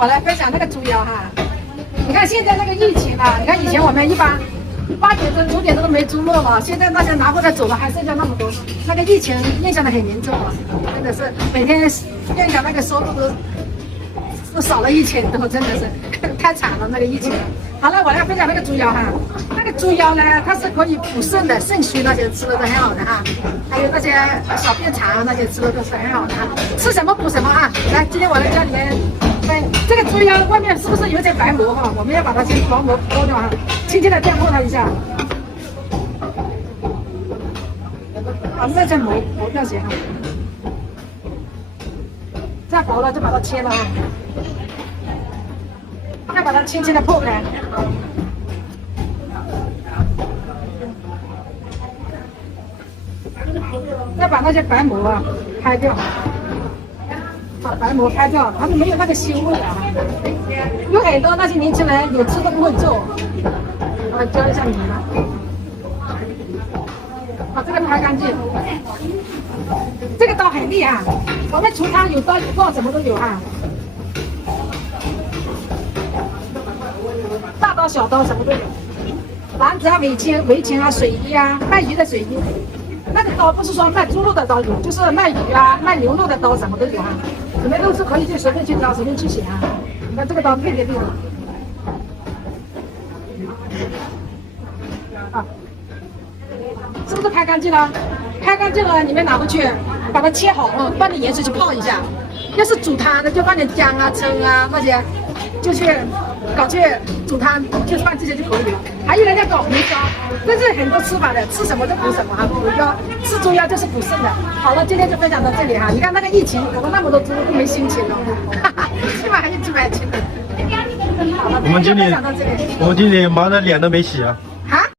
我来分享那个猪腰哈。你看现在那个疫情啊，你看以前我们一般8点钟、9点钟都没猪肉了，现在大家拿回来走了，还剩下那么多。那个疫情影响的很严重啊，真的是每天店家那个收入都少了1000多，真的是太惨了那个疫情。好了，我来分享那个猪腰哈。那个猪腰呢，它是可以补肾的，肾虚那些吃的都很好的哈。还有那些小便长那些吃的都是很好的哈。吃什么补什么啊！来，今天我来教你们。这个猪腰外面是不是有点白膜哈？我们要把它先薄膜剥掉哈，轻轻的这样摸它一下。把那层膜剥掉先哈。再薄了就把它切了哈。再把它轻轻的破开。再把那些白膜啊拍掉。把白膜拍掉，他们没有那个腥味啊。有很多那些年轻人有吃都不会做，我教一下你们。把这个拍干净，这个刀很厉害，我们厨房有刀有锅什么都有啊，大刀小刀什么都有，篮子啊、围裙啊、水衣啊，卖鱼的水衣。那个刀不是说卖猪肉的刀有，就是卖鱼啊、卖牛肉的刀什么都有啊。你们都是可以去随便去挑，随便去选啊！你看这个刀特别厉害啊，是不是拍干净了？拍干净了，你们拿回去，把它切好了，放点盐水去泡一下。要是煮汤的，就放点姜啊、葱啊那些，就去搞去煮汤，就放这些就可以了。还有人家搞红烧，这是很多吃法的，吃什么就补什么啊。补腰，吃猪腰就是补肾的。好了，今天就分享到这里哈。你看那个疫情，我们那么多猪都没心情了，哈哈，起码还有几百斤的。好了，我们今天忙得脸都没洗啊。